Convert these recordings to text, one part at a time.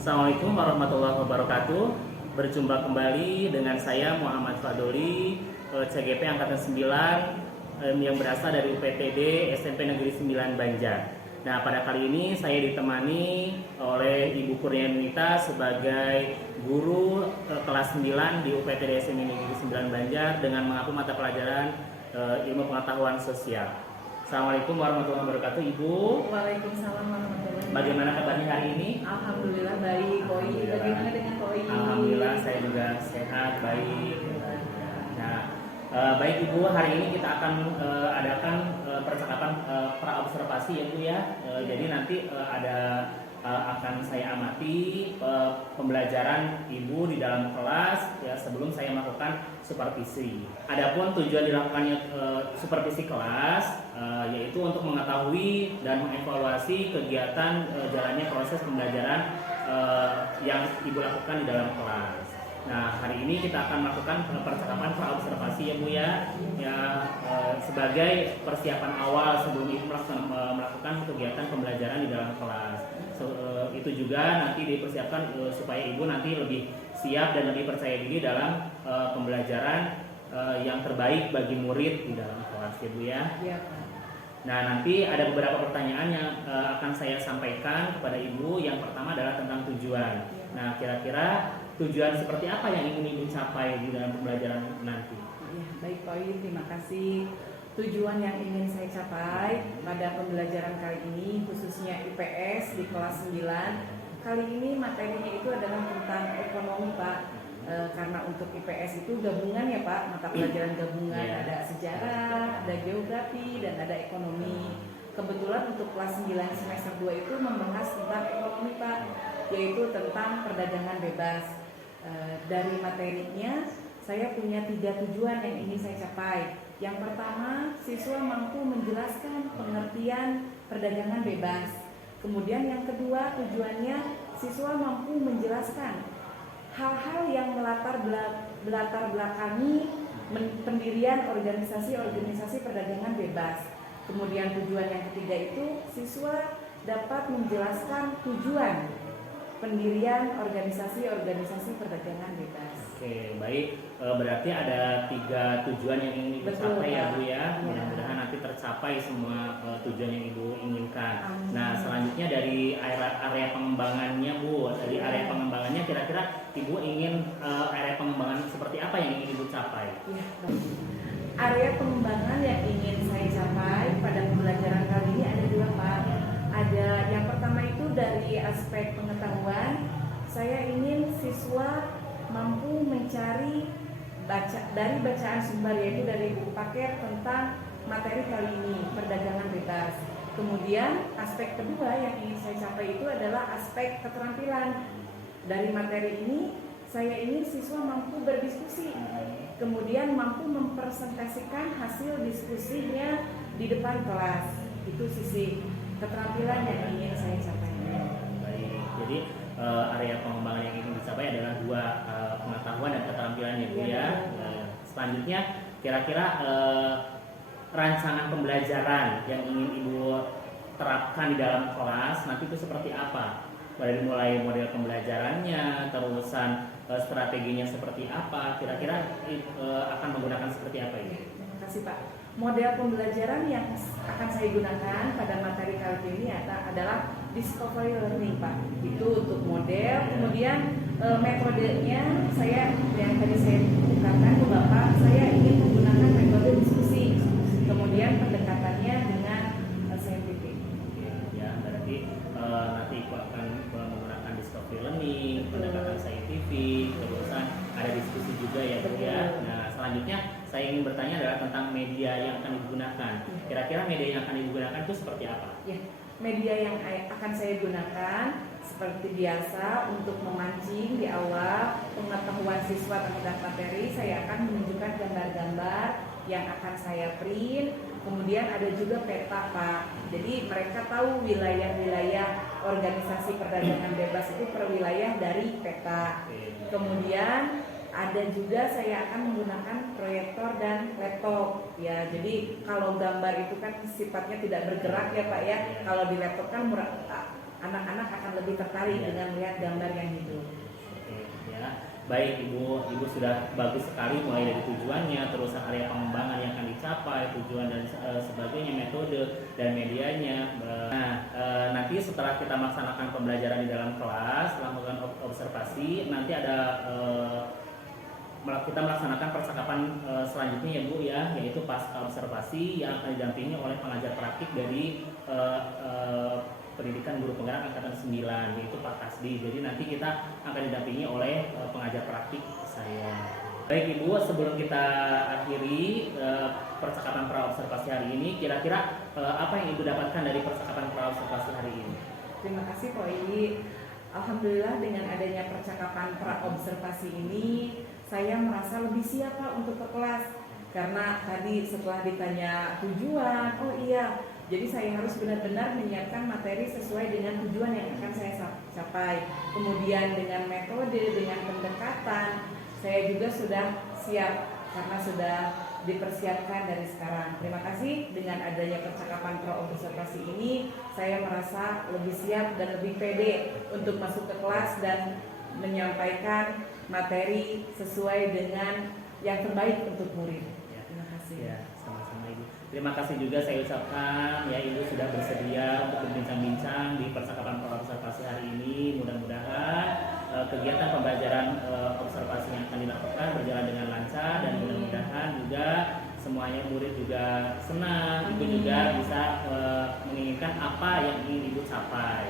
Assalamualaikum warahmatullahi wabarakatuh. Berjumpa kembali dengan saya Muhammad Fadoli, CGP Angkatan 9 yang berasal dari UPTD SMP Negeri 9 Banjar. Nah, pada kali ini saya ditemani oleh Ibu Kurnianita sebagai guru kelas 9 di UPTD SMP Negeri 9 Banjar dengan mengampu mata pelajaran ilmu pengetahuan sosial. Assalamualaikum warahmatullahi wabarakatuh, Ibu. Waalaikumsalam warahmatullahi wabarakatuh. Bagaimana kabarnya hari ini? Alhamdulillah baik, Koi. Bagaimana dengan Koi? Alhamdulillah saya juga sehat, baik. Nah, baik Ibu, hari ini kita akan adakan percakapan pra-observasi ya Bu ya. Jadi nanti akan saya amati pembelajaran Ibu di dalam kelas ya sebelum saya melakukan supervisi. Adapun tujuan dilakukannya supervisi kelas yaitu untuk mengetahui dan mengevaluasi kegiatan jalannya proses pembelajaran yang Ibu lakukan di dalam kelas. Nah, hari ini kita akan melakukan percakapan pra-observasi ya Bu ya, sebagai persiapan awal sebelum Ibu melakukan kegiatan pembelajaran di dalam kelas. Itu juga nanti dipersiapkan supaya Ibu nanti lebih siap dan lebih percaya diri dalam pembelajaran yang terbaik bagi murid di dalam kelas ya Bu ya. Iya, Pak. Nah, nanti ada beberapa pertanyaan yang akan saya sampaikan kepada Ibu. Yang pertama adalah tentang tujuan. Nah, kira-kira tujuan seperti apa yang ingin Ibu capai di dalam pembelajaran nanti? Ya, baik Koi, terima kasih. Tujuan yang ingin saya capai pada pembelajaran kali ini, khususnya IPS di kelas 9, kali ini materinya itu adalah tentang ekonomi, Pak. Karena untuk IPS itu gabungan ya Pak, mata pelajaran gabungan, ada sejarah, ada geografi, dan ada ekonomi. Kebetulan untuk kelas 9 semester 2 itu membahas tentang ekonomi Pak, yaitu tentang perdagangan bebas. Dari materinya saya punya 3 tujuan yang ingin saya capai. Yang pertama, siswa mampu menjelaskan pengertian perdagangan bebas. Kemudian yang kedua, tujuannya siswa mampu menjelaskan hal-hal yang melatar belakangi pendirian organisasi-organisasi perdagangan bebas. Kemudian tujuan yang ketiga itu siswa dapat menjelaskan tujuan pendirian organisasi-organisasi perdagangan bebas. Oke, baik. Berarti ada 3 tujuan yang ingin dicapai ya Bu ya. Mudah-mudahan nanti tercapai semua tujuan yang Ibu inginkan. Amin. Nah, selanjutnya dari area pengembangannya Bu. Dari area pengembangannya kira-kira Ibu ingin area pengembangan seperti apa yang ingin Ibu capai? Ya, baik. Area pengembangan yang ingin saya capai pada pembelajaran kali ini ada 2 Pak. Ada yang pertama itu dari aspek pengetahuan, saya ingin siswa mampu mencari dari bacaan sumber, yaitu dari buku paket tentang materi kali ini, perdagangan bebas. Kemudian aspek kedua yang ingin saya capai itu adalah aspek keterampilan. Dari materi ini saya ingin siswa mampu berdiskusi, kemudian mampu mempresentasikan hasil diskusinya di depan kelas. Itu sisi keterampilan yang ingin saya capai. Baik, jadi area pengembangan yang ingin dicapai adalah 2 pengetahuan dan keterampilan ya Bu ya. Selanjutnya kira-kira rancangan pembelajaran yang ingin Ibu terapkan di dalam kelas nanti itu seperti apa? Dari mulai model pembelajarannya, terusan strateginya seperti apa? Kira-kira akan menggunakan seperti apa ini? Terima kasih Pak. Model pembelajaran yang akan saya gunakan pada materi kali ini adalah discovery learning Pak. Itu untuk model. Kemudian metodenya yang tadi saya ungkapkan ke Bapak, saya ingin menggunakan metode diskusi. Kemudian pendekatannya dengan saintifik. Ya, berarti nanti Ibu akan menggunakan discovery learning, pendekatan saintifik, terusan ada diskusi juga ya Bu ya. Nah, selanjutnya saya ingin bertanya adalah tentang media yang akan digunakan. Kira-kira media yang akan digunakan itu seperti apa? Ya, media yang akan saya gunakan seperti biasa untuk memancing di awal pengetahuan siswa terhadap materi. Saya akan menunjukkan gambar-gambar yang akan saya print. Kemudian ada juga peta Pak. Jadi mereka tahu wilayah-wilayah organisasi perdagangan bebas itu per wilayah dari peta. Kemudian ada juga saya akan menggunakan proyektor dan laptop ya. Jadi kalau gambar itu kan sifatnya tidak bergerak ya Pak ya. Kalau di laptop kan anak-anak akan lebih tertarik dengan melihat gambar yang hidup. Oke, ya. Baik Ibu, Ibu sudah bagus sekali mulai dari tujuannya, terus area pengembangan yang akan dicapai, tujuan dan sebagainya, metode dan medianya. Nah, nanti setelah kita melaksanakan pembelajaran di dalam kelas, setelah melakukan observasi, nanti ada kita melaksanakan percakapan selanjutnya ya Bu ya, yaitu pasca observasi yang akan didampingi oleh pengajar praktik dari pendidikan guru penggerak angkatan 9, yaitu Pak Kasdi. Jadi nanti kita akan didampingi oleh pengajar praktik saya. Baik Ibu, sebelum kita akhiri percakapan praobservasi hari ini, kira-kira apa yang Ibu dapatkan dari percakapan praobservasi hari ini? Terima kasih Pak Iwi. Alhamdulillah dengan adanya percakapan praobservasi ini, saya merasa lebih siap Pak untuk ke kelas. Karena tadi setelah ditanya tujuan, oh iya, jadi saya harus benar-benar menyiapkan materi sesuai dengan tujuan yang akan saya capai. Kemudian dengan metode, dengan pendekatan, saya juga sudah siap karena sudah dipersiapkan dari sekarang. Terima kasih dengan adanya percakapan praobservasi ini, saya merasa lebih siap dan lebih pede untuk masuk ke kelas dan menyampaikan materi sesuai dengan yang terbaik untuk murid. Terima kasih. Ya, sama-sama Ibu. Terima kasih juga saya ucapkan ya Ibu sudah bersedia untuk berbincang-bincang di percakapan praobservasi hari ini. Mudah-mudahan kegiatan pembelajaran observasi yang akan dilakukan berjalan dengan lancar dan mudah-mudahan juga semuanya murid juga senang. Ibu juga bisa menginginkan apa yang ingin Ibu capai.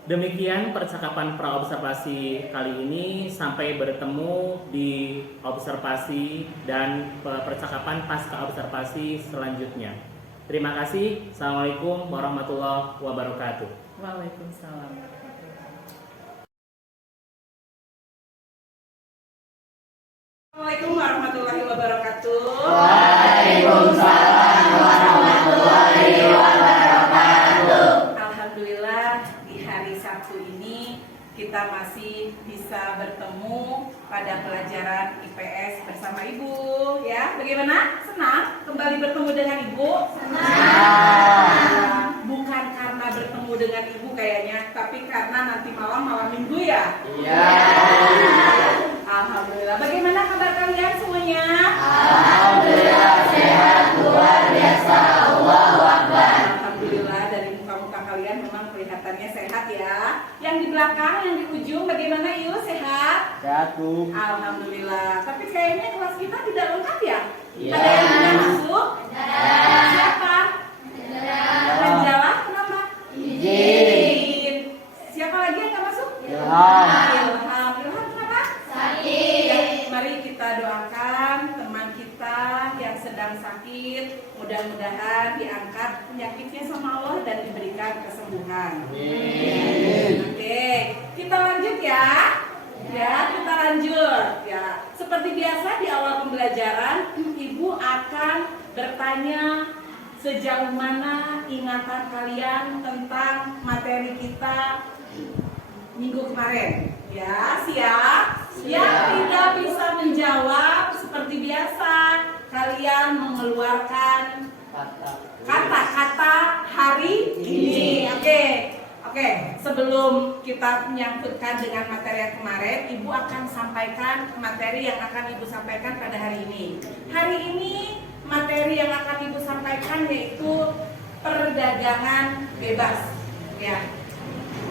Demikian percakapan praobservasi kali ini, sampai bertemu di observasi dan percakapan pasca observasi selanjutnya. Terima kasih. Assalamualaikum warahmatullahi wabarakatuh. Waalaikumsalam. Assalamualaikum warahmatullahi wabarakatuh. Waalaikumsalam warahmatullahi wabarakatuh. Alhamdulillah di hari Sabtu ini kita masih bisa bertemu pada pelajaran IPS bersama Ibu ya. Bagaimana? Senang kembali bertemu dengan Ibu? Senang. Bukan karena bertemu dengan Ibu kayaknya, tapi karena nanti malam Minggu ya? Iya. Alhamdulillah. Bagaimana kabar kalian semuanya? Alhamdulillah sehat luar biasa. Allahu Akbar. Alhamdulillah dari muka-muka kalian memang kelihatannya sehat ya. Yang di belakang, yang di ujung bagaimana yuk? Sehat? Sehat Bu. Alhamdulillah. Tapi kayaknya kelas kita tidak lengkap ya? Iya. Ada yang tidak masuk? Siapa? Anjala, kenapa? Izin. Siapa lagi yang nggak masuk? Ilham. Ilham. Ilham kenapa? Sakit. Ya, mari kita doakan teman kita yang sedang sakit, mudah-mudahan diangkat penyakitnya sama Allah dan diberikan kesembuhan. Amin. Oke, kita lanjut ya. Ya, kita lanjut ya. Seperti biasa di awal pembelajaran, Ibu akan bertanya sejauh mana ingatan kalian tentang materi kita minggu kemarin. Ya, siap? Yang tidak bisa menjawab seperti biasa, kalian mengeluarkan kata-kata hari ini. Oke, sebelum kita menyangkutkan dengan materi yang kemarin, Ibu akan sampaikan materi yang akan Ibu sampaikan pada hari ini. Hari ini materi yang akan Ibu sampaikan yaitu perdagangan bebas. Ya,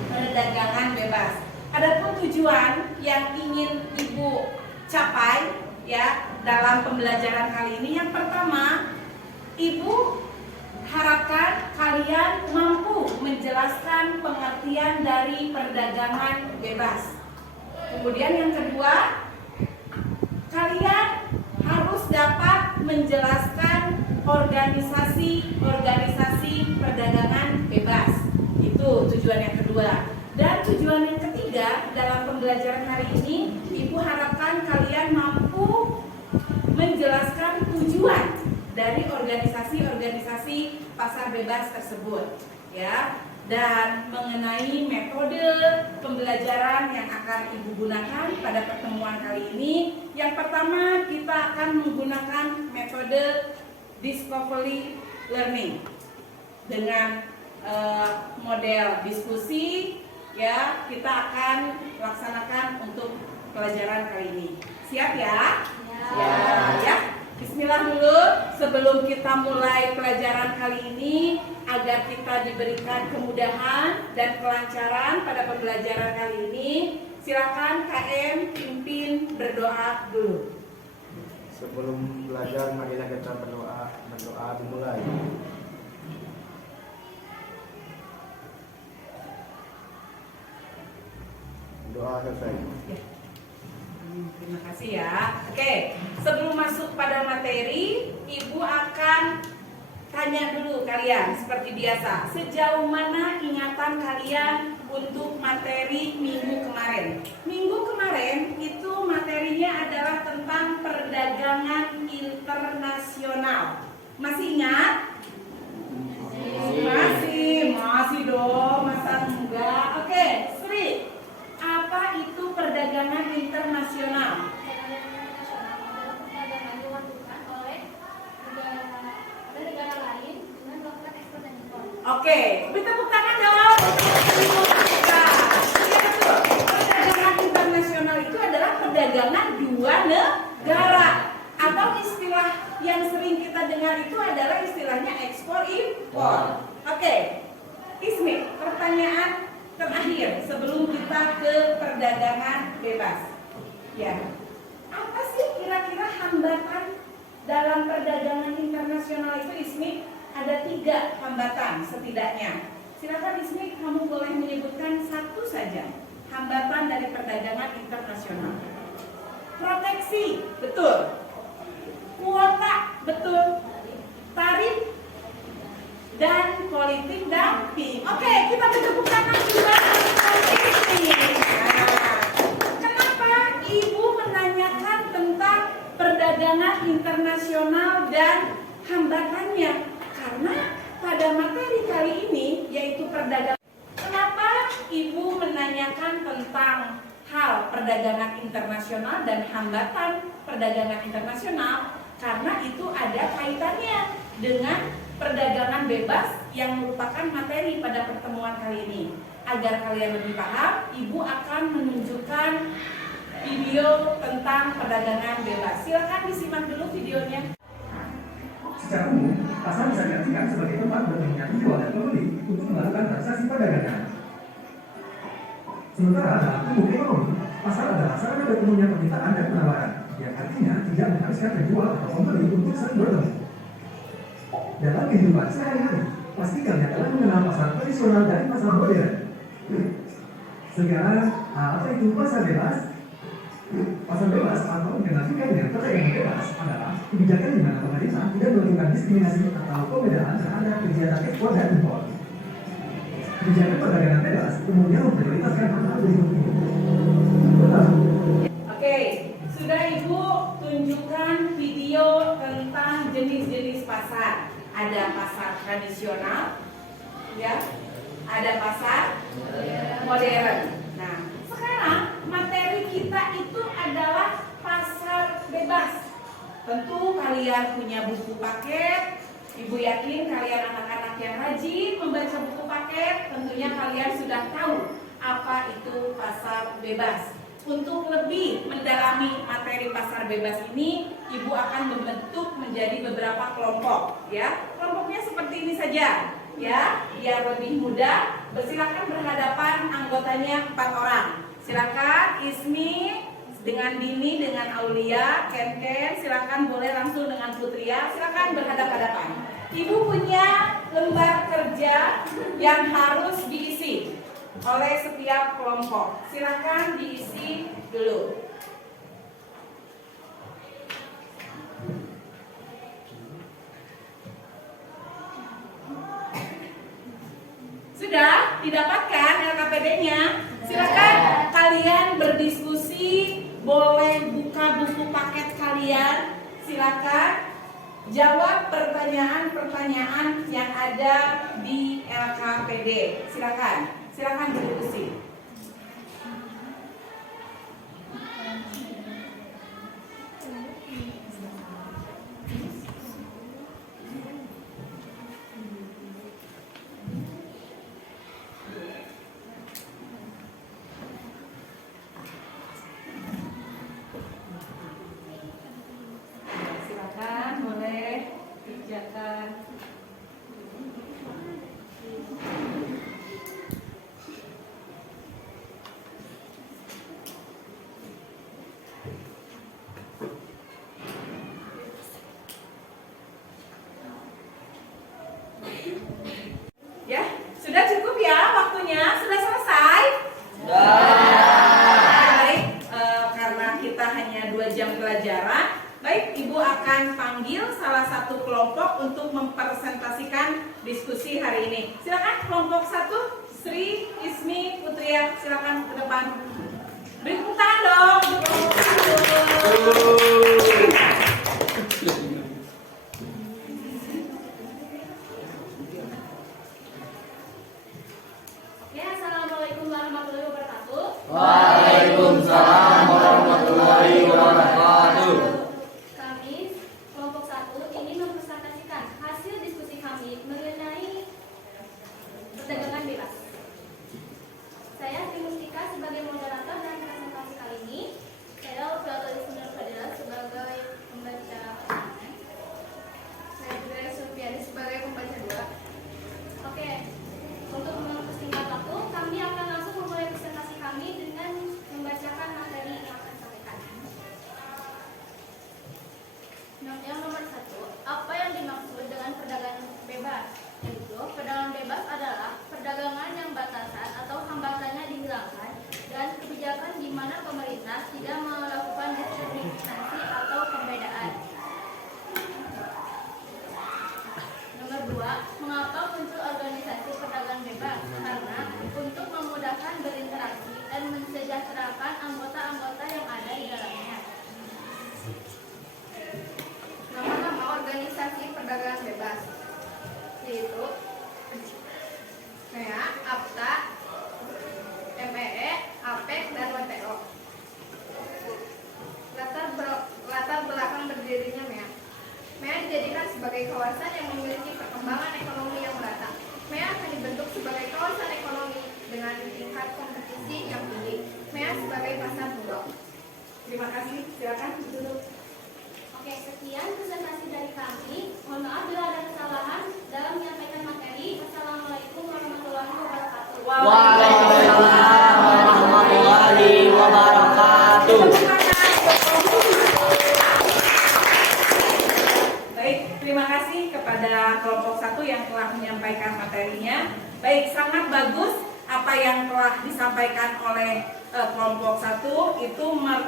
perdagangan bebas. Adapun tujuan yang ingin Ibu capai ya dalam pembelajaran kali ini, yang pertama, Ibu harapkan kalian mampu menjelaskan pengertian dari perdagangan bebas. Kemudian yang kedua, kalian harus dapat menjelaskan organisasi perdagangan bebas. Itu tujuan yang kedua. Dan tujuan yang ketiga dalam pembelajaran hari ini, Ibu harapkan kalian mampu menjelaskan tujuan dari organisasi pasar bebas tersebut, ya, dan mengenai metode pembelajaran yang akan Ibu gunakan pada pertemuan kali ini. Yang pertama, kita akan menggunakan metode discovery learning dengan model diskusi ya kita akan laksanakan untuk pelajaran kali ini. Siap ya? Ya. Bismillah dulu sebelum kita mulai pelajaran kali ini agar kita diberikan kemudahan dan kelancaran pada pembelajaran kali ini. Silakan KM pimpin berdoa dulu. Sebelum belajar, marilah kita berdoa dimulai. Doa selesai. Ya. Terima kasih ya. Oke, sebelum masuk pada materi, Ibu akan tanya dulu kalian seperti biasa. Sejauh mana ingatan kalian untuk materi minggu kemarin? Minggu kemarin itu materinya adalah tentang perdagangan internasional. Masih ingat? Masih dong, masa enggak? Oke, Sri, apa itu perdagangan internasional? Perdagangan dilakukan oleh negara lain dengan melakukan ekspor dan impor. Oke, beri tepuk tangan dong. Nah, iya betul. Perdagangan internasional itu adalah perdagangan dua negara. Atau istilah yang sering kita dengar itu adalah istilahnya ekspor impor. Oke, Ismi, pertanyaan terakhir sebelum kita ke perdagangan bebas. Ya, apa sih kira-kira hambatan dalam perdagangan internasional itu, Ismi? Ada 3 hambatan setidaknya. Silakan Ismi, kamu boleh menyebutkan satu saja hambatan dari perdagangan internasional. Proteksi, betul. Kuota, betul. Tarif dan politik dumping. Oke, kita tepuk tangan juga untuk Ismi. Nah, kenapa Ibu menanyakan tentang perdagangan internasional dan hambatannya? Karena pada materi kali ini yaitu perdagangan. Kenapa Ibu menanyakan tentang hal perdagangan internasional dan hambatan perdagangan internasional? Karena itu ada kaitannya dengan perdagangan bebas yang merupakan materi pada pertemuan kali ini. Agar kalian lebih paham, Ibu akan menunjukkan video tentang perdagangan bebas. Silakan disimak dulu videonya. Secara umum, pasar bisa diartikan sebagai tempat bertemunya penjual dan pembeli untuk melakukan transaksi perdagangan. Sementara dalam ilmu ekonomi, pasar adalah sarana bertemunya permintaan dan penawaran, yang artinya tidak mengharuskan penjual atau pembeli untuk saling bertemu. Dalam kehidupan sehari-hari, pasti kalian telah mengenal pasar tradisional dan pasar modern. Sekarang, apa itu pasar bebas? Pasar bebas atau dikenal juga dengan perdagangan bebas adalah kebijakan di mana pemerintah tidak melakukan diskriminasi atau pembedaan terhadap kegiatan ekspor dan impor. Kebijakan perdagangan bebas umumnya memprioritaskan hal-hal berikut ini. Pertama, Oke, sudah Ibu tunjukkan video tentang jenis-jenis pasar. Ada pasar tradisional, ya, ada pasar modern. Nah, sekarang materi kita itu adalah pasar bebas. Tentu kalian punya buku paket. Ibu yakin kalian anak-anak yang rajin membaca buku paket, tentunya kalian sudah tahu apa itu pasar bebas. Untuk lebih mendalami materi pasar bebas ini, Ibu akan membentuk menjadi beberapa kelompok, ya. Kelompoknya seperti ini saja, ya, biar lebih mudah. Silakan berhadapan, anggotanya 4 orang. Silakan Ismi dengan Dini, dengan Aulia, Ken, silakan boleh langsung dengan Putria. Silakan berhadapan-hadapan. Ibu punya lembar kerja yang harus diisi oleh setiap kelompok. Silakan diisi dulu. Sudah didapatkan LKPD-nya? Silakan kalian berdiskusi, boleh buka buku paket kalian. Silakan jawab pertanyaan-pertanyaan yang ada di LKPD. Silakan berdiskusi. diskusi hari ini. Silakan kelompok 1, Sri, Ismi, Putria, silakan ke depan. Beri tepuk tangan dong untuk kelompok 1. Oke, assalamualaikum warahmatullahi wabarakatuh. Waalaikumsalam warahmatullahi wabarakatuh. Kami kelompok 1 ingin mempresentasikan hasil diskusi kami mengenai perdagangan bebas. Saya Sri Mustika sebagai moderator dan presentasi kali ini. Saya Fiatri Sunar Fadila sebagai pembaca. Saya juga Sufiani sebagai pembaca 2. Oke, untuk mempersingkat waktu, kami akan langsung memulai presentasi kami dengan membacakan materi yang akan disampaikan. Yang nomor 1, apa yang dimaksud dengan perdagangan bebas? Yaitu, perdagangan bebas adalah perdagangan yang batasan atau hambatannya dihilangkan dan kebijakan di mana pemerintah tidak melakukan diskriminasi atau pembedaan. Nomor 2, mengapa muncul organisasi perdagangan bebas? Karena untuk memudahkan berinteraksi dan mensejahterakan anggota-anggota yang ada di dalamnya. Nama-nama organisasi perdagangan bebas yaitu MEA, APTA, MEE, APEC, dan WTO. Latar belakang berdirinya MEA. MEA dijadikan sebagai kawasan yang memiliki perkembangan ekonomi yang merata. MEA akan dibentuk sebagai kawasan ekonomi dengan tingkat kompetisi yang tinggi. MEA sebagai pasar bulog. Terima kasih, silakan duduk. Oke, sekian presentasi dari kami. Mohon maaf bila ada kesalahan dalam menyampaikan materi. Wassalamualaikum warahmatullahi wabarakatuh. Waalaikumsalam warahmatullahi wabarakatuh. Baik, terima kasih kepada kelompok 1 yang telah menyampaikan materinya. Baik, sangat bagus apa yang telah disampaikan oleh kelompok 1 itu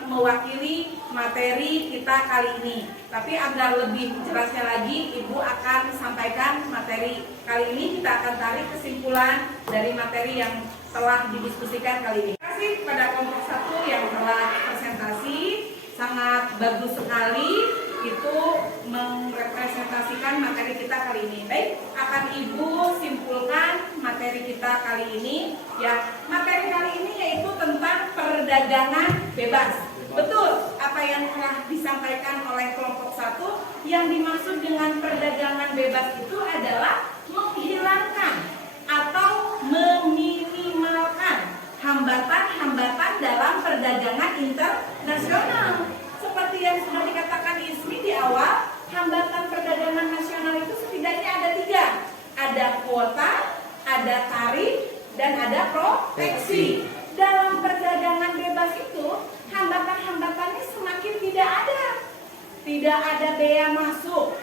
mewakili materi kita kali ini. Tapi agar lebih jelasnya lagi, Ibu akan sampaikan materi kali ini. Kita akan tarik kesimpulan dari materi yang telah didiskusikan kali ini. Terima kasih kepada kelompok 1 yang telah presentasi. Sangat bagus sekali itu merepresentasikan materi kita kali ini. Baik, akan Ibu simpulkan materi kita kali ini. Ya, materi kali ini yaitu tentang perdagangan bebas. Betul, apa yang telah disampaikan oleh kelompok 1, yang dimaksud dengan perdagangan bebas itu adalah menghilangkan atau meminimalkan hambatan-hambatan dalam perdagangan internasional. Seperti yang sudah dikatakan Ismi di awal, hambatan perdagangan nasional itu setidaknya ada 3. Ada kuota, ada tarif, dan ada proteksi. Dalam perdagangan bebas itu, hambatan-hambatannya semakin tidak ada. Tidak ada bea masuk,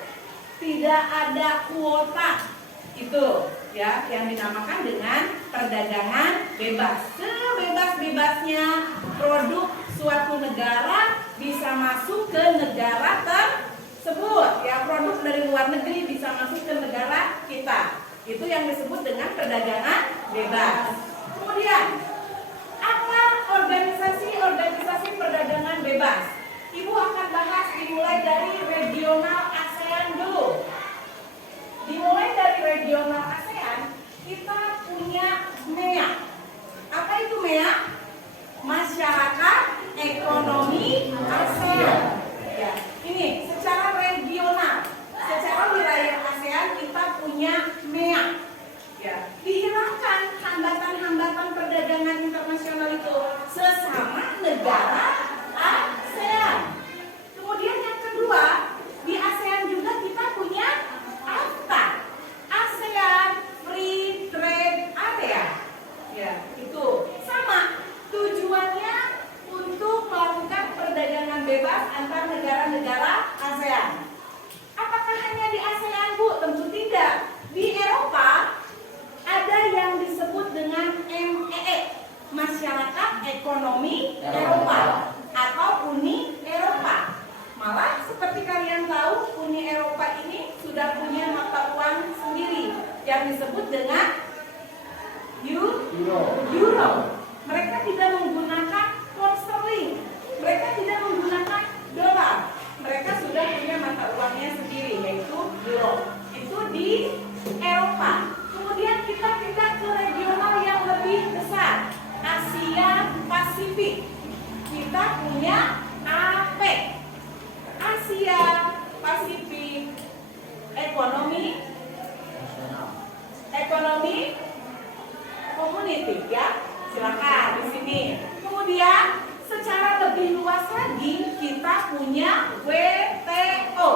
tidak ada kuota. Itu ya yang dinamakan dengan perdagangan bebas. Sebebas-bebasnya produk suatu negara bisa masuk ke negara tersebut. Ya, produk dari luar negeri bisa masuk ke negara kita. Itu yang disebut dengan perdagangan bebas. Kemudian, apa organisasi perdagangan bebas? Ibu akan bahas dimulai dari regional ASEAN dulu. Dimulai dari regional ASEAN, kita punya MEA. Apa itu MEA? Masyarakat Ekonomi ASEAN. Ya, ini secara regional, secara wilayah ASEAN kita punya MEA. Ya, dihilangkan hambatan-hambatan perdagangan internasional itu sesama negara ASEAN. Kemudian yang kedua, di ASEAN juga kita punya AFTA, ASEAN Free Trade Area. Ya, itu sama tujuannya untuk melakukan perdagangan bebas antar negara-negara ASEAN. Apakah hanya di ASEAN, Bu? Tentu tidak. Di Eropa ada yang disebut dengan MEE, Masyarakat Ekonomi Eropa. disebut dengan euro. Mereka tidak menggunakan pound sterling. Mereka tidak menggunakan dolar. Mereka sudah punya mata uangnya sendiri, yaitu euro. Itu di Eropa. Kemudian kita pindah ke regional yang lebih besar, Asia Pasifik. Kita punya APEC, Asia Pasifik Ekonomi Community, ya. Silakan di sini. Kemudian secara lebih luas lagi kita punya WTO.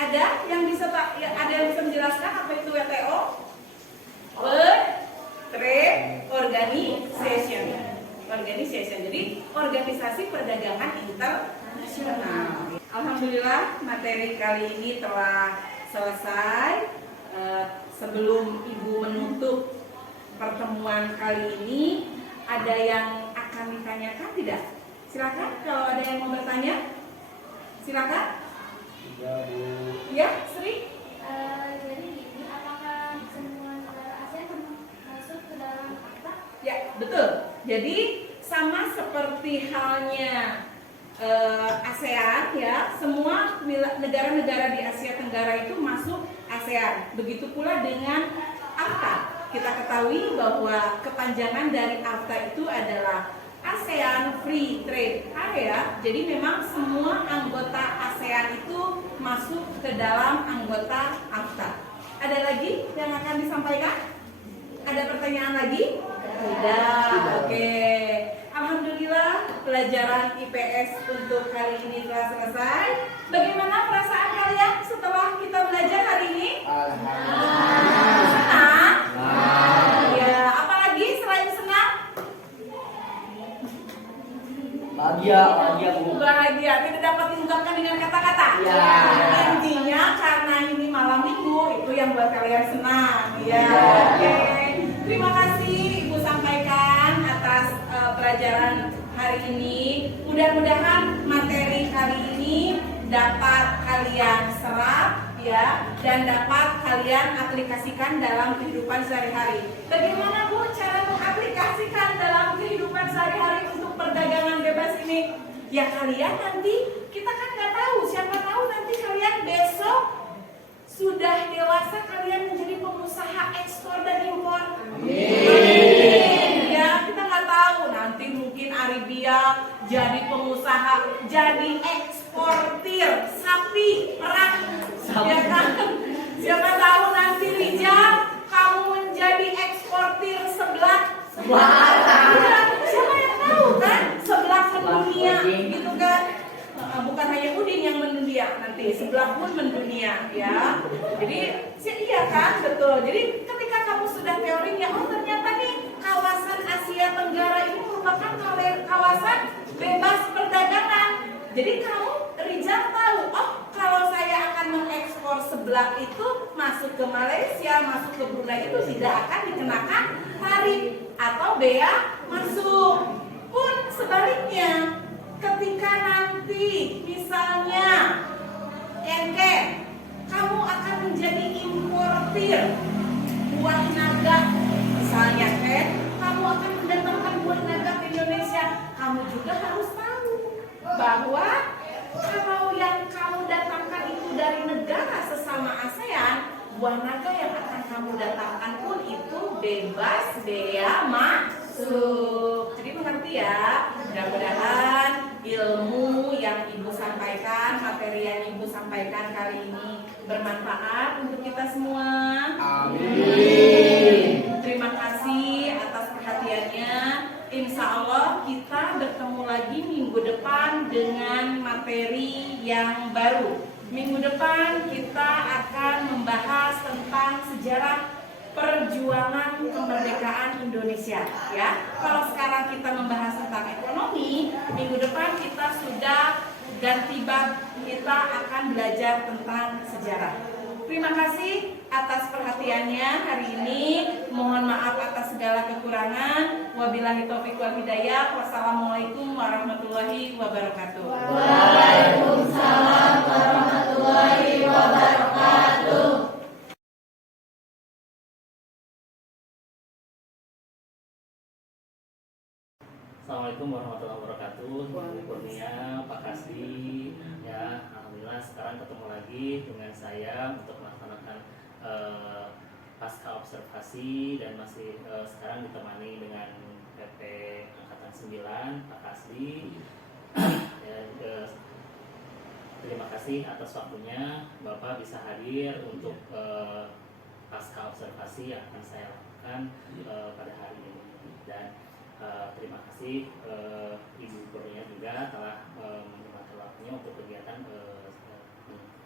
Ada yang bisa menjelaskan apa itu WTO? World Trade Organization. Jadi organisasi perdagangan internasional. Alhamdulillah materi kali ini telah selesai. Sebelum Ibu menutup pertemuan kali ini, ada yang akan ditanyakan tidak? Silakan kalau ada yang mau bertanya. Silakan. Ya, Sri. Jadi gini, apakah semua negara ASEAN masuk ke dalam AFTA? Ya, betul. Jadi sama seperti halnya ASEAN, ya, semua negara-negara di Asia Tenggara itu masuk ASEAN. Begitu pula dengan AFTA. Kita ketahui bahwa kepanjangan dari AFTA itu adalah ASEAN Free Trade Area. Jadi memang semua anggota ASEAN itu masuk ke dalam anggota AFTA. Ada lagi yang akan disampaikan? Ada pertanyaan lagi? Tidak. Oke. Alhamdulillah pelajaran IPS untuk hari ini telah selesai. Bagaimana perasaan kalian setelah kita belajar hari ini? Senang? Ya, apalagi selain senang? Bahagia Bu. Bahagia, tidak dapat diungkapkan dengan kata-kata. Ya. Intinya karena ini malam minggu, itu yang buat kalian senang. Ya. Oke. Terima kasih Ibu sampaikan atas pelajaran hari ini. Mudah-mudahan materi kali ini dapat kalian serap, ya, dan dapat kalian aplikasikan dalam kehidupan sehari-hari. Bagaimana Bu cara mengaplikasikan dalam kehidupan sehari-hari untuk perdagangan bebas ini? Ya kalian nanti, kita kan nggak tahu, siapa tahu nanti kalian besok sudah dewasa, kalian menjadi pengusaha ekspor dan impor. Amin. Ya, kita nggak tahu nanti mungkin Aribia jadi pengusaha, jadi eksportir sapi perah. Ya kan? Siapa tahu nanti Rijal kamu menjadi eksportir seblak. Ya, siapa yang tahu kan? Seblak mendunia, gitu kan? Bukan hanya udin yang mendunia, nanti sebelah pun mendunia, ya. Jadi, iya kan, betul. Jadi ketika kamu sudah teorinya, oh ternyata nih kawasan Asia Tenggara ini merupakan kawasan bebas perdagangan. Jadi kamu Rijal tahu, oh kalau saya akan mengekspor seblak itu masuk ke Malaysia, masuk ke Brunei itu tidak akan dikenakan tarif atau bea masuk. Pun sebaliknya, ketika nanti misalnya Ken, kamu akan menjadi importir buah naga, misalnya Ken, kamu akan mendatangkan buah naga ke Indonesia, kamu juga harus tahu bahwa kalau yang kamu datangkan itu dari negara sesama ASEAN, buah naga yang akan kamu datangkan pun itu bebas bea masuk. Jadi mengerti ya? Mudah-mudahan ilmu yang Ibu sampaikan, materi yang Ibu sampaikan kali ini bermanfaat untuk kita semua. Amin. Terima kasih atas perhatiannya. Insya Allah kita bertemu lagi minggu depan dengan materi yang baru. Minggu depan kita akan membahas tentang sejarah perjuangan kemerdekaan Indonesia, ya. Kalau sekarang kita membahas tentang ekonomi, minggu depan kita sudah ganti bab, kita akan belajar tentang sejarah. Terima kasih atas perhatiannya hari ini. Mohon maaf atas segala kekurangan. Wabillahi taufiq wal hidayah. Wassalamualaikum warahmatullahi wabarakatuh. Waalaikumsalam warahmatullahi wabarakatuh. Assalamualaikum warahmatullahi wabarakatuh. Ibu Kurnia, Pak Kasdi, ya alhamdulillah sekarang ketemu lagi dengan saya untuk melaksanakan pasca observasi dan masih sekarang ditemani dengan PP Angkatan 9 Pak Kasdi. Ya, terima kasih atas waktunya Bapak bisa hadir untuk pasca observasi yang akan saya lakukan pada hari ini. Dan terima kasih Ibu Kurnia juga telah menyempatkan waktunya untuk kegiatan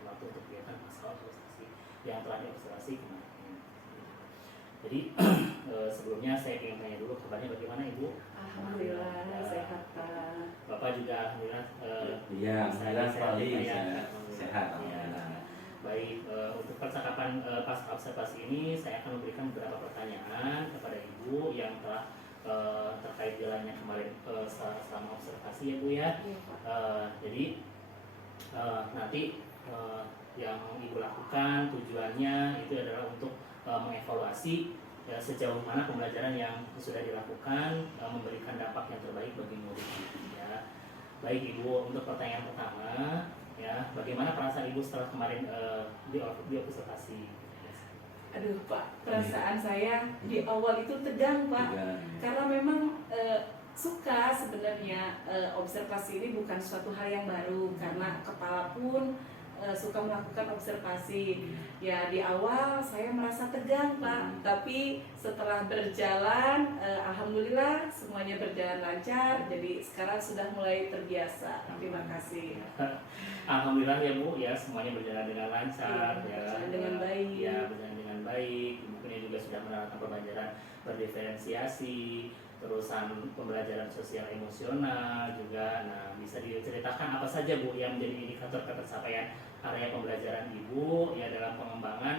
waktu untuk kegiatan pasca observasi yang telah diobservasi kemarin. Jadi sebelumnya saya ingin tanya dulu kabarnya bagaimana Ibu? Alhamdulillah sehat Pak. Bapak juga alhamdulillah Iya, alhamdulillah sekali sehat. Ya. Baik, untuk percakapan pasca observasi ini saya akan memberikan beberapa pertanyaan kepada Ibu yang telah terkait jalannya kemarin selama observasi ya Bu ya. Iya, Pak. Jadi nanti yang Ibu lakukan tujuannya itu adalah untuk mengevaluasi ya, sejauh mana pembelajaran yang sudah dilakukan memberikan dampak yang terbaik bagi murid ya. Baik Ibu, untuk pertanyaan pertama ya, bagaimana perasaan Ibu setelah kemarin diobservasi? Aduh Pak, perasaan saya di awal itu tegang Pak, karena memang suka sebenarnya observasi ini bukan suatu hal yang baru, karena kepala pun suka melakukan observasi. Ya di awal saya merasa tegang Pak, tapi setelah berjalan alhamdulillah semuanya berjalan lancar, jadi sekarang sudah mulai terbiasa. Terima kasih. Alhamdulillah ya Bu ya, semuanya berjalan dengan lancar ya, berjalan dengan baik. Ya, berjalan dengan baik. Ibu Kurnia juga sudah menerapkan pembelajaran berdiferensiasi, terusan pembelajaran sosial emosional juga. Nah, bisa diceritakan apa saja Bu yang menjadi indikator ketercapaian area pembelajaran Ibu ya dalam pengembangan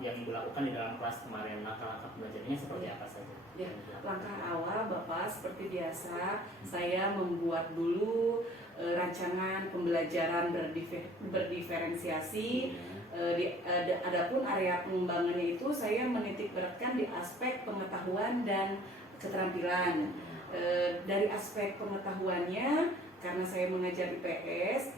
yang Ibu lakukan di dalam kelas kemarin. Langkah-langkah pembelajarannya seperti apa saja? Ya, langkah awal Bapak seperti biasa saya membuat dulu rancangan pembelajaran berdiferensiasi. Adapun area pengembangannya itu saya menitik beratkan di aspek pengetahuan dan keterampilan. Dari aspek pengetahuannya, karena saya mengajar IPS,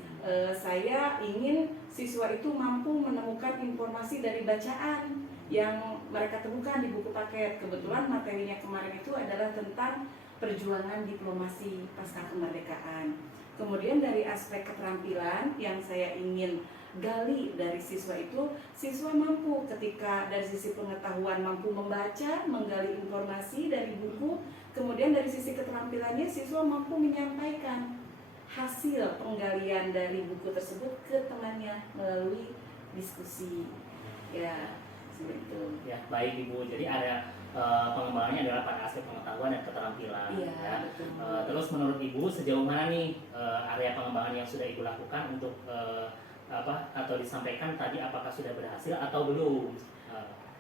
saya ingin siswa itu mampu menemukan informasi dari bacaan yang mereka temukan di buku paket. Kebetulan materinya kemarin itu adalah tentang perjuangan diplomasi pasca kemerdekaan. Kemudian dari aspek keterampilan yang saya ingin gali dari siswa itu, siswa mampu ketika dari sisi pengetahuan mampu membaca, menggali informasi dari buku, kemudian dari sisi keterampilannya siswa mampu menyampaikan hasil penggalian dari buku tersebut ke temannya melalui diskusi. Ya, seperti itu. Ya, baik Ibu. Jadi ada pengembangannya adalah pada aspek pengetahuan dan keterampilan. Iya, Ya. betul. Terus menurut Ibu sejauh mana nih area pengembangan yang sudah Ibu lakukan untuk atau disampaikan tadi, apakah sudah berhasil atau belum?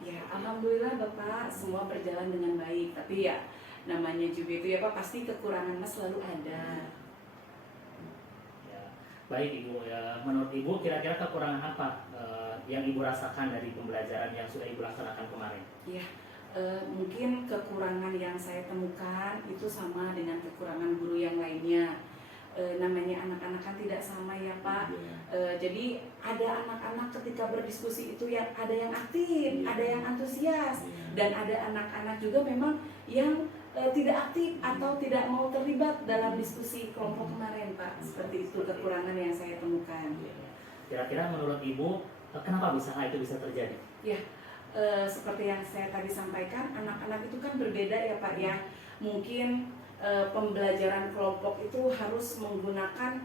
Ya, alhamdulillah Bapak semua berjalan dengan baik. Tapi ya namanya juga itu ya Pak, pasti kekurangan Mas selalu ada. Ya, baik Ibu. Ya, menurut Ibu kira-kira kekurangan apa yang Ibu rasakan dari pembelajaran yang sudah Ibu laksanakan kemarin? Ya, mungkin kekurangan yang saya temukan itu sama dengan kekurangan guru yang lainnya. Namanya anak-anak kan tidak sama ya Pak. Jadi ada anak-anak ketika berdiskusi itu yang ada yang aktif, ada yang antusias, dan ada anak-anak juga memang yang tidak aktif atau tidak mau terlibat dalam diskusi kelompok kemarin Pak. Seperti itu kekurangan yang saya temukan. Kira-kira menurut Ibu kenapa hal itu bisa terjadi? Ya, seperti yang saya tadi sampaikan, anak-anak itu kan berbeda ya Pak ya. Mungkin pembelajaran kelompok itu harus menggunakan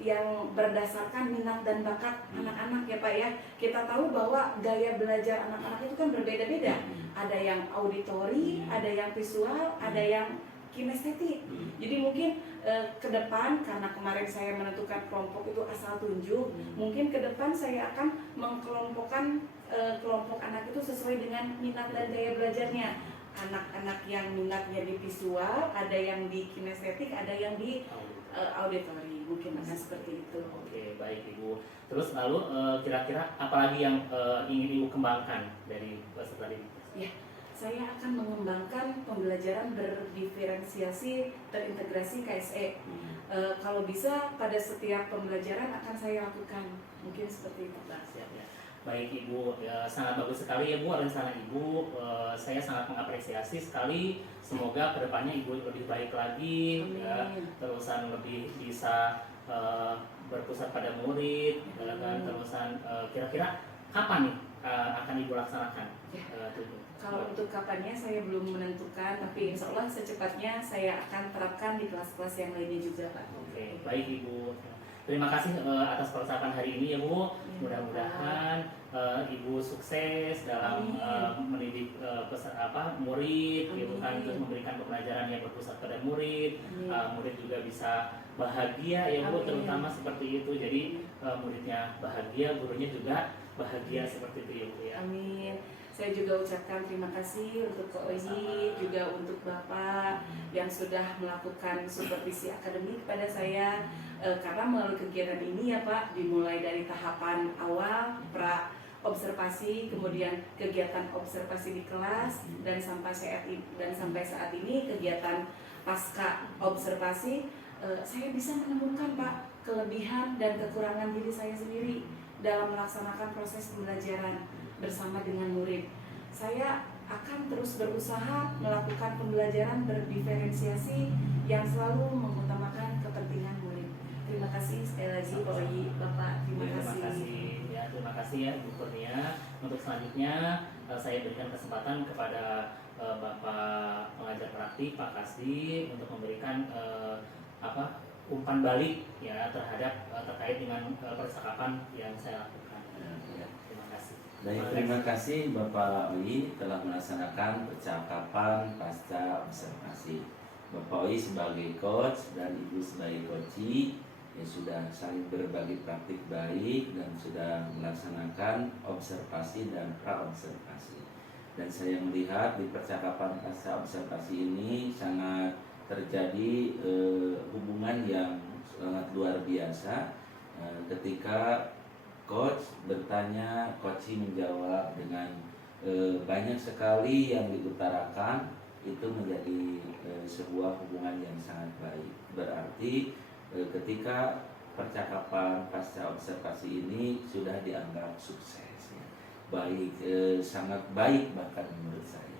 yang berdasarkan minat dan bakat anak-anak ya Pak ya. Kita tahu bahwa gaya belajar anak-anak itu kan berbeda-beda. Ada yang auditori, ada yang visual, ada yang kinestetik. Jadi mungkin ke depan, karena kemarin saya menentukan kelompok itu asal tunjuk, mungkin ke depan saya akan mengkelompokkan kelompok anak itu sesuai dengan minat dan gaya belajarnya. Anak-anak yang minatnya di visual, ada yang di kinestetik, ada yang di auditori, mungkin akan seperti itu. Oke, baik Ibu. Terus lalu kira-kira apalagi yang ingin Ibu kembangkan dari peserta didik? Ya, saya akan mengembangkan pembelajaran berdiferensiasi terintegrasi KSE. Kalau bisa pada setiap pembelajaran akan saya lakukan, mungkin seperti itu. Nah, siap ya. Baik Ibu, ya, sangat bagus sekali ya Bu rencana Ibu. Saya sangat mengapresiasi sekali. Semoga kedepannya Ibu lebih baik lagi, ya, terusan lebih bisa berpusat pada murid, ya, kan, terusan kira-kira kapan nih akan Ibu laksanakan? Kalau untuk kapannya saya belum menentukan, tapi insya Allah secepatnya saya akan terapkan di kelas-kelas yang lainnya juga, Pak. Oke, baik Ibu. Terima kasih atas percakapan hari ini ya Bu. Mudah-mudahan Ibu sukses dalam mendidik murid, gitu kan, terus memberikan pembelajaran yang berpusat pada murid. Murid juga bisa bahagia ya Bu, terutama seperti itu. Jadi muridnya bahagia, gurunya juga bahagia seperti itu ya Bu ya. Amin. Saya juga ucapkan terima kasih untuk Kak Oyi, juga untuk Bapak yang sudah melakukan supervisi akademik kepada saya. Karena melalui kegiatan ini ya Pak, dimulai dari tahapan awal pra observasi, kemudian kegiatan observasi di kelas, dan sampai saat ini kegiatan pasca observasi, saya bisa menemukan Pak kelebihan dan kekurangan diri saya sendiri dalam melaksanakan proses pembelajaran bersama dengan murid. Saya akan terus berusaha melakukan pembelajaran berdiferensiasi yang selalu mengutamakan kepentingan murid. Terima kasih sekali lagi Pak Oyi, Bapak. Terima kasih. Ya, terima kasih ya Bu Kurnia. Untuk selanjutnya saya berikan kesempatan kepada Bapak pengajar praktik Pak Kasdi untuk memberikan umpan balik ya terhadap terkait dengan percakapan yang saya lakukan. Terima kasih. Baik, terima kasih Bapak Oyi telah melaksanakan percakapan pasca observasi. Bapak Oyi sebagai coach dan Ibu sebagai coachee yang sudah saling berbagi praktik baik dan sudah melaksanakan observasi dan pra-observasi. Dan saya melihat di percakapan pasca observasi ini sangat terjadi hubungan yang sangat luar biasa ketika coach bertanya, coachee menjawab dengan banyak sekali yang diutarakan, itu menjadi sebuah hubungan yang sangat baik. Berarti ketika percakapan pasca observasi ini sudah dianggap sukses, ya. Baik, sangat baik bahkan menurut saya.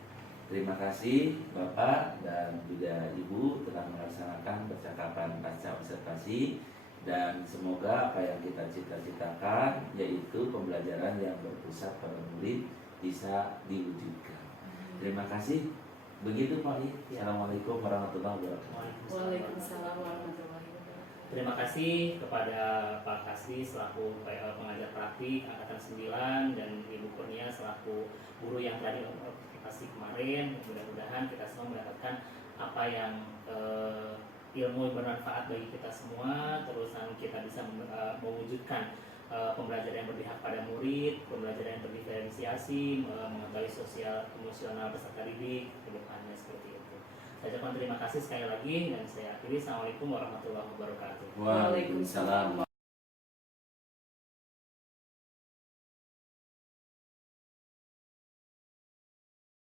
Terima kasih Bapak dan juga Ibu telah melaksanakan percakapan pasca observasi. Dan semoga apa yang kita cita-citakan, yaitu pembelajaran yang berpusat pada murid, bisa diwujudkan. Terima kasih. Begitu Pak. Assalamualaikum warahmatullahi wabarakatuh. Waalaikumsalam warahmatullahi wabarakatuh. Terima kasih kepada Pak Kasdi selaku pengajar praktik Angkatan 9 dan Ibu Kurnia selaku guru yang tadi observasi kemarin. Mudah-mudahan kita semua mendapatkan apa yang ilmu yang bermanfaat bagi kita semua, terusan kita bisa mewujudkan pembelajaran yang berpihak pada murid, pembelajaran yang terdiferensiasi, mengetahui sosial emosional peserta didik ke depannya seperti itu. Saya ucapkan terima kasih sekali lagi dan saya akhiri. Assalamualaikum warahmatullahi wabarakatuh. Waalaikumsalam.